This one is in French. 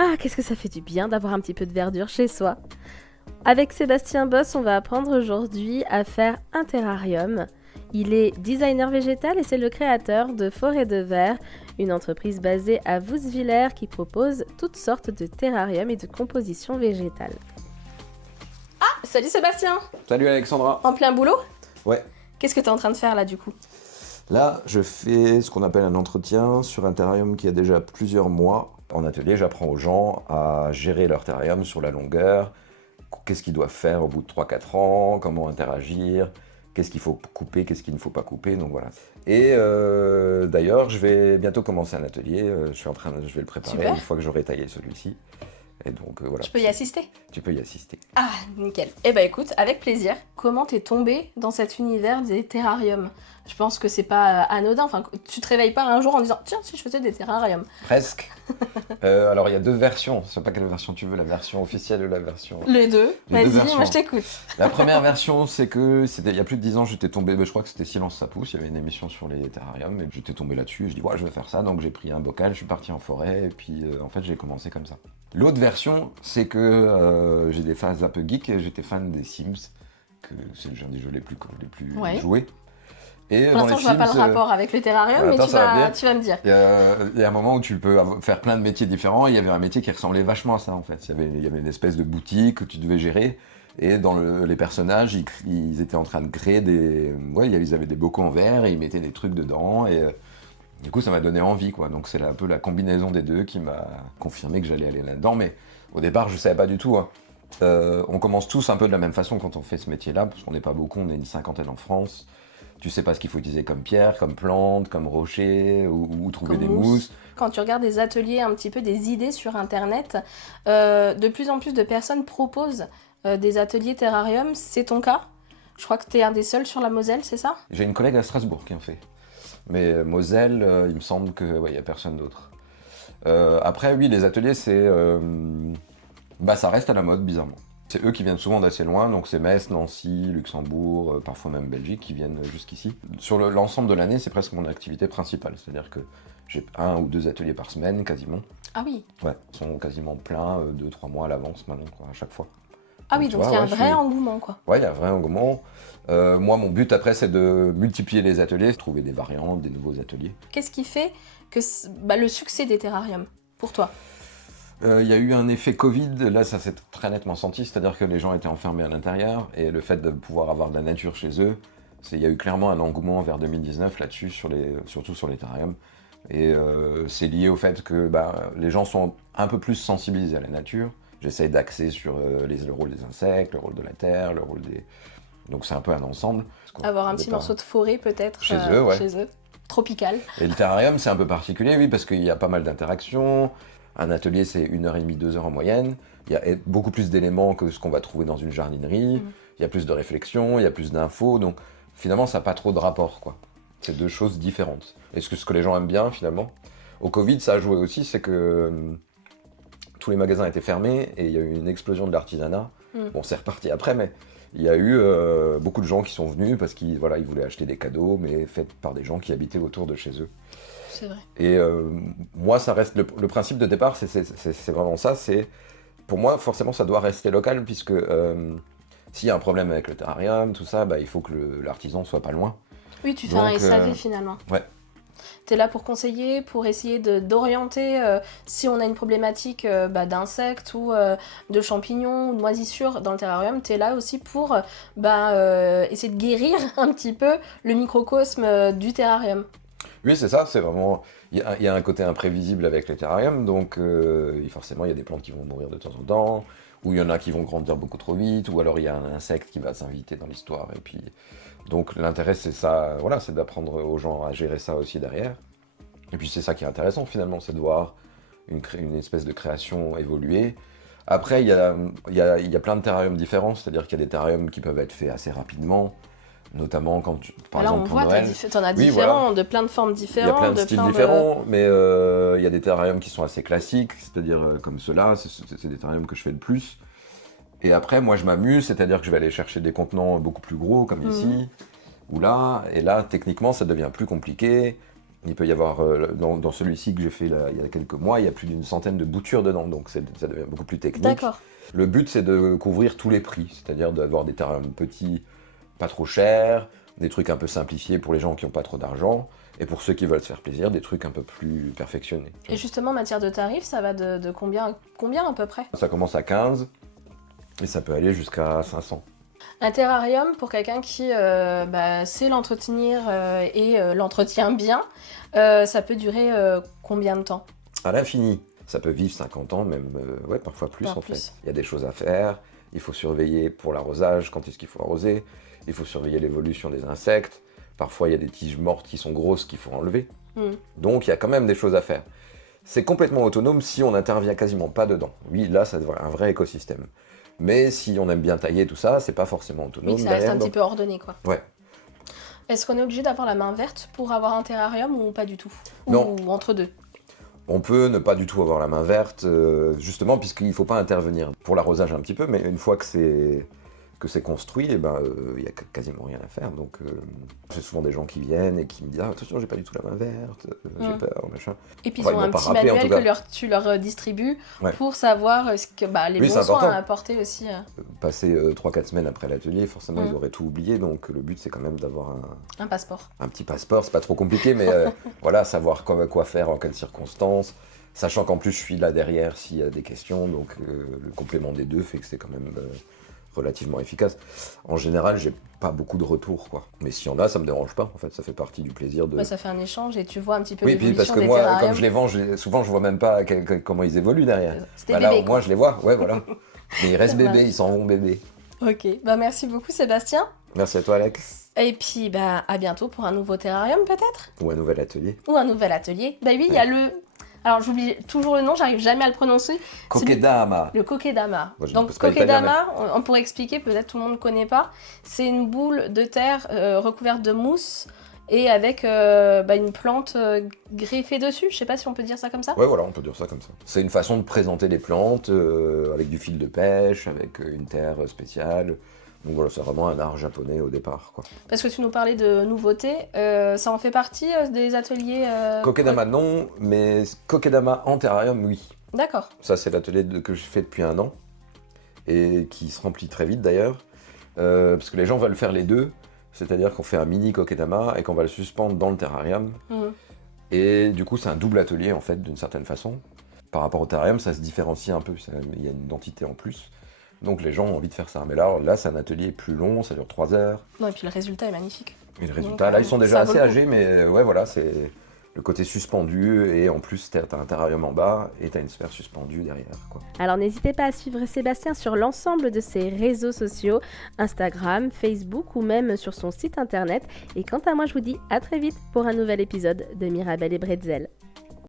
Ah, qu'est-ce que ça fait du bien d'avoir un petit peu de verdure chez soi. Avec Sébastien Boss, on va apprendre aujourd'hui à faire un terrarium. Il est designer végétal et c'est le créateur de Forêt de Verre, une entreprise basée à Vousvillers qui propose toutes sortes de terrariums et de compositions végétales. Ah, salut Sébastien! Salut Alexandra. En plein boulot? Ouais. Qu'est-ce que tu es en train de faire là du coup? Là, je fais ce qu'on appelle un entretien sur un terrarium qui a déjà plusieurs mois. En atelier, j'apprends aux gens à gérer leur terrarium sur la longueur, qu'est-ce qu'ils doivent faire au bout de 3-4 ans, comment interagir, qu'est-ce qu'il faut couper, qu'est-ce qu'il ne faut pas couper, donc voilà. Et d'ailleurs, je vais bientôt commencer un atelier, je vais le préparer. Super. Une fois que j'aurai taillé celui-ci. Et donc voilà. Je peux y assister? Tu peux y assister. Ah, nickel. Eh ben écoute, avec plaisir. Comment t'es tombée dans cet univers des terrariums? Je pense que c'est pas anodin. Enfin, tu te réveilles pas un jour en disant tiens, si je faisais des terrariums. Presque. Alors il y a deux versions, je sais pas quelle version tu veux, la version officielle ou la version... Les deux. Les deux Vas-y, versions. moi je t'écoute. La première version, c'est que il y a plus de 10 ans, j'étais tombé, je crois que c'était Silence ça pousse, il y avait une émission sur les terrariums, et j'étais tombé là-dessus, et je dis ouais, je vais faire ça, donc j'ai pris un bocal, je suis parti en forêt, et puis en fait j'ai commencé comme ça. L'autre version, c'est que j'ai des phases un peu geek, et j'étais fan des Sims, que c'est le genre des jeux les plus Ouais. joués. Et Pour l'instant, je vois pas le rapport avec le terrarium, mais attends, tu ça va vas, venir. tu vas me dire. Il y a un moment où tu peux faire plein de métiers différents, et il y avait un métier qui ressemblait vachement à ça en fait. Il y avait une espèce de boutique que tu devais gérer, et dans les personnages, ils étaient en train de créer des... Ouais, ils avaient des bocaux en verre, et ils mettaient des trucs dedans, et du coup ça m'a donné envie quoi. Donc c'est un peu la combinaison des deux qui m'a confirmé que j'allais aller là-dedans, mais au départ je savais pas du tout. Hein. On commence tous un peu de la même façon quand on fait ce métier-là, parce qu'on n'est pas beaucoup, on est une cinquantaine en France. Tu sais pas ce qu'il faut utiliser comme pierre, comme plante, comme rocher, ou trouver Comme des mousse. mousses. Quand tu regardes des ateliers, un petit peu des idées sur Internet, de plus en plus de personnes proposent des ateliers terrarium. C'est ton cas? Je crois que tu es un des seuls sur la Moselle, c'est ça? J'ai une collègue à Strasbourg qui en fait. Mais Moselle, il me semble que ouais, y a personne d'autre. Après, oui, les ateliers, ça reste à la mode, bizarrement. C'est eux qui viennent souvent d'assez loin, donc c'est Metz, Nancy, Luxembourg, parfois même Belgique, qui viennent jusqu'ici. Sur l'ensemble de l'année, c'est presque mon activité principale, c'est-à-dire que j'ai 1 ou 2 ateliers par semaine, quasiment. Ah oui. Ouais, ils sont quasiment pleins 2-3 mois à l'avance maintenant, quoi, à chaque fois. Ah oui, donc il y a un vrai engouement, quoi. Ouais, il y a un vrai engouement. Moi, mon but après, c'est de multiplier les ateliers, trouver des variantes, des nouveaux ateliers. Qu'est-ce qui fait que le succès des terrariums, pour toi? Il y a eu un effet Covid, là ça s'est très nettement senti, c'est-à-dire que les gens étaient enfermés à l'intérieur, et le fait de pouvoir avoir de la nature chez eux, il y a eu clairement un engouement vers 2019 là-dessus, surtout sur les terrariums. Et c'est lié au fait que les gens sont un peu plus sensibilisés à la nature. J'essaye d'axer sur le rôle des insectes, le rôle de la terre, le rôle des... Donc c'est un peu un ensemble. Avoir un petit morceau de forêt peut-être chez eux, ouais. Chez eux. Tropical. Et le terrarium c'est un peu particulier, oui, parce qu'il y a pas mal d'interactions. Un atelier, c'est 1h30, 2 heures en moyenne. Il y a beaucoup plus d'éléments que ce qu'on va trouver dans une jardinerie. Il y a plus de réflexion, il y a plus d'infos. Donc, finalement, ça n'a pas trop de rapport, quoi. C'est deux choses différentes. Et ce que les gens aiment bien, finalement, au Covid, ça a joué aussi, c'est que tous les magasins étaient fermés et il y a eu une explosion de l'artisanat. Bon, c'est reparti après, mais il y a eu beaucoup de gens qui sont venus parce qu'ils voulaient acheter des cadeaux, mais faits par des gens qui habitaient autour de chez eux. C'est vrai. Et moi, ça reste le principe de départ, c'est vraiment ça. Pour moi, forcément, ça doit rester local, puisque s'il y a un problème avec le terrarium, tout ça, il faut que l'artisan soit pas loin. Oui, tu fais un SAV finalement. Ouais. Tu es là pour conseiller, pour essayer d'orienter si on a une problématique d'insectes ou de champignons ou de moisissures dans le terrarium. Tu es là aussi pour essayer de guérir un petit peu le microcosme du terrarium. Oui, c'est ça, c'est vraiment... Il y a un côté imprévisible avec les terrariums, donc forcément, il y a des plantes qui vont mourir de temps en temps, ou il y en a qui vont grandir beaucoup trop vite, ou alors il y a un insecte qui va s'inviter dans l'histoire, et puis... Donc l'intérêt, c'est ça, voilà, c'est d'apprendre aux gens à gérer ça aussi derrière. Et puis c'est ça qui est intéressant, finalement, c'est de voir une espèce de création évoluer. Après, il y a plein de terrariums différents, c'est-à-dire qu'il y a des terrariums qui peuvent être faits assez rapidement, notamment quand par exemple pour Noël. T'en as différents, voilà. De plein de formes différentes. Il y a plein de styles différents, mais il y a des terrariums qui sont assez classiques, c'est-à-dire comme ceux-là, c'est des terrariums que je fais le plus. Et après, moi je m'amuse, c'est-à-dire que je vais aller chercher des contenants beaucoup plus gros, comme ici, ou là, et là, techniquement, ça devient plus compliqué. Il peut y avoir, dans celui-ci que j'ai fait il y a quelques mois, il y a plus d'une centaine de boutures dedans, donc ça devient beaucoup plus technique. D'accord. Le but, c'est de couvrir tous les prix, c'est-à-dire d'avoir des terrariums petits, pas trop chers, des trucs un peu simplifiés pour les gens qui n'ont pas trop d'argent, et pour ceux qui veulent se faire plaisir, des trucs un peu plus perfectionnés. Et justement, en matière de tarifs, ça va de combien à peu près? Ça commence à 15, et ça peut aller jusqu'à 500. Un terrarium, pour quelqu'un qui sait l'entretenir et l'entretient bien, ça peut durer combien de temps? À l'infini. Ça peut vivre 50 ans, même parfois plus en fait. Il y a des choses à faire, il faut surveiller pour l'arrosage, quand est-ce qu'il faut arroser, il faut surveiller l'évolution des insectes, parfois il y a des tiges mortes qui sont grosses qu'il faut enlever. Donc il y a quand même des choses à faire. C'est complètement autonome si on n'intervient quasiment pas dedans. Oui, là, ça devrait être un vrai écosystème. Mais si on aime bien tailler tout ça, c'est pas forcément autonome. Oui, ça reste un petit peu ordonné, quoi. Ouais. Est-ce qu'on est obligé d'avoir la main verte pour avoir un terrarium ou pas du tout? Non. Ou entre deux? On peut ne pas du tout avoir la main verte, justement, puisqu'il ne faut pas intervenir. Pour l'arrosage un petit peu, mais une fois que c'est construit, il n'y a quasiment rien à faire. Donc, j'ai souvent des gens qui viennent et qui me disent « Ah, attention, j'ai pas du tout la main verte, j'ai peur, machin. » Et puis ils ont un petit manuel que tu leur distribues pour savoir ce que, les bons soins à apporter aussi. Passer 3-4 semaines après l'atelier, forcément, ils auraient tout oublié. Donc, le but, c'est quand même d'avoir un passeport. Un petit passeport, c'est pas trop compliqué, mais voilà, savoir quoi faire, en quelles circonstances. Sachant qu'en plus, je suis là derrière s'il y a des questions. Donc, le complément des deux fait que c'est quand même relativement efficace. En général, j'ai pas beaucoup de retours, quoi. Mais s'il y en a, ça me dérange pas. En fait, ça fait partie du plaisir de. Ça fait un échange et tu vois un petit peu l'évolution. Oui, puis parce que moi, comme je les vends, souvent je vois même pas comment ils évoluent derrière. Là, au moins, je les vois. Ouais, voilà. Mais ils restent bébés, ils s'en vont bébés. Ok. Merci beaucoup, Sébastien. Merci à toi, Alex. Et puis, à bientôt pour un nouveau terrarium, peut-être. Ou un nouvel atelier. Oui, il y a le. Alors, j'oublie toujours le nom, j'arrive jamais à le prononcer. Kokedama. Le Kokedama. Donc, Kokedama, on pourrait expliquer, peut-être tout le monde ne connaît pas. C'est une boule de terre recouverte de mousse et avec une plante greffée dessus. Je sais pas si on peut dire ça comme ça. Ouais, voilà, on peut dire ça comme ça. C'est une façon de présenter les plantes avec du fil de pêche, avec une terre spéciale. Donc voilà, c'est vraiment un art japonais au départ, quoi. Parce que tu nous parlais de nouveautés, ça en fait partie des ateliers Kokedama non, mais Kokedama en terrarium, oui. D'accord. Ça, c'est l'atelier que je fais depuis 1 an, et qui se remplit très vite d'ailleurs, parce que les gens veulent faire les deux, c'est-à-dire qu'on fait un mini Kokedama et qu'on va le suspendre dans le terrarium, et du coup c'est un double atelier en fait, d'une certaine façon. Par rapport au terrarium, ça se différencie un peu, il y a une identité en plus. Donc les gens ont envie de faire ça. Mais là c'est un atelier plus long, ça dure 3 heures. Non, et puis le résultat est magnifique. Et le résultat, donc, là ils sont déjà assez âgés, mais ouais voilà, c'est le côté suspendu, et en plus t'as un terrarium en bas, et t'as une sphère suspendue derrière, quoi. Alors n'hésitez pas à suivre Sébastien sur l'ensemble de ses réseaux sociaux, Instagram, Facebook ou même sur son site internet. Et quant à moi, je vous dis à très vite pour un nouvel épisode de Mirabelle et Bretzel.